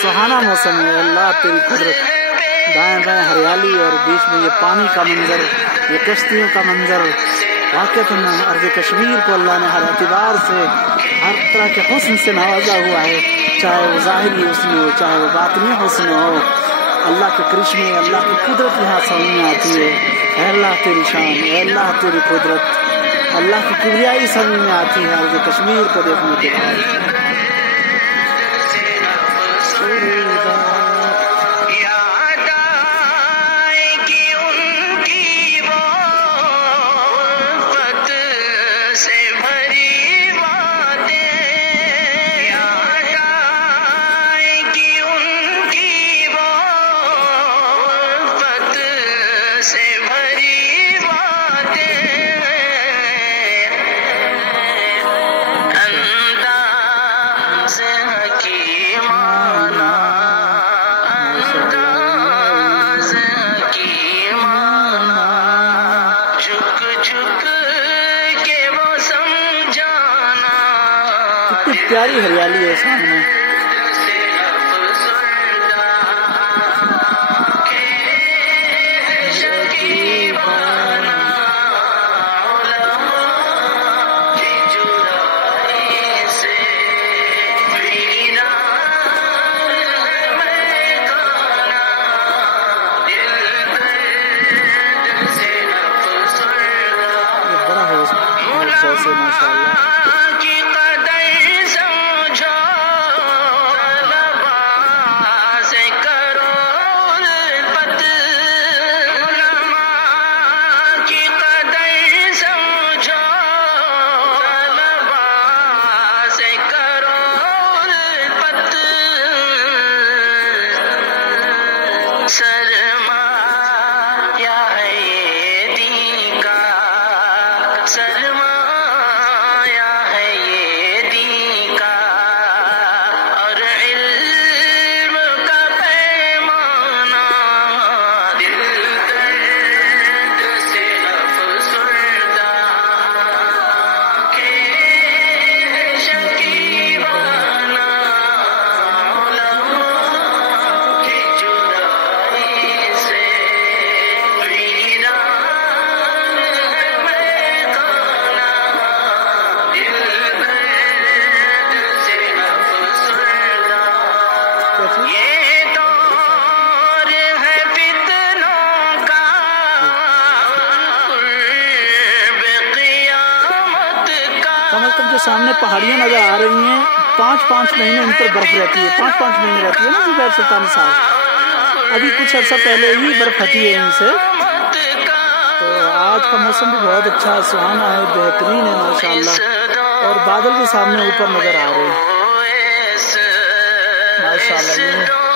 سہانا موسم ہے. اللہ تیری قدرت، دائیں بائیں ہریالی اور بیچ میں یہ پانی کا منظر، یہ کشتیوں کا منظر. واقعتاً ارض کشمیر کو اللہ نے ہر اعتبار سے ہر طرح کے حسن سے نوازا ہوا ہے، چاہے وہ ظاہری حسن ہو چاہے وہ باطنی حسن ہو. اللہ کے کرشمے، اللہ کی قدرت یہاں سمجھ میں آتی ہے. اے اللہ تیری شان، اے اللہ تیری قدرت، اللہ کی کبریائی سمجھ میں آتی ہے ارض کشمیر کو دیکھنے کے بعد. پیاری ہریالی ہے سامنے. بڑا ہے ماشاء اللہ. سامنے پہاڑیاں نظر آ رہی ہیں. 5 مہینے ان پر برف رہتی ہے. 5 مہینے رہتی ہے نا زبیر سلطان صاحب. ابھی کچھ عرصہ پہلے ہی برف ہٹی ہے ان سے. تو آج کا موسم بھی بہت اچھا ہے، سہانا ہے، بہترین ہے ماشاءاللہ. اور بادل بھی سامنے اوپر نظر آ رہے ہیں ماشاءاللہ.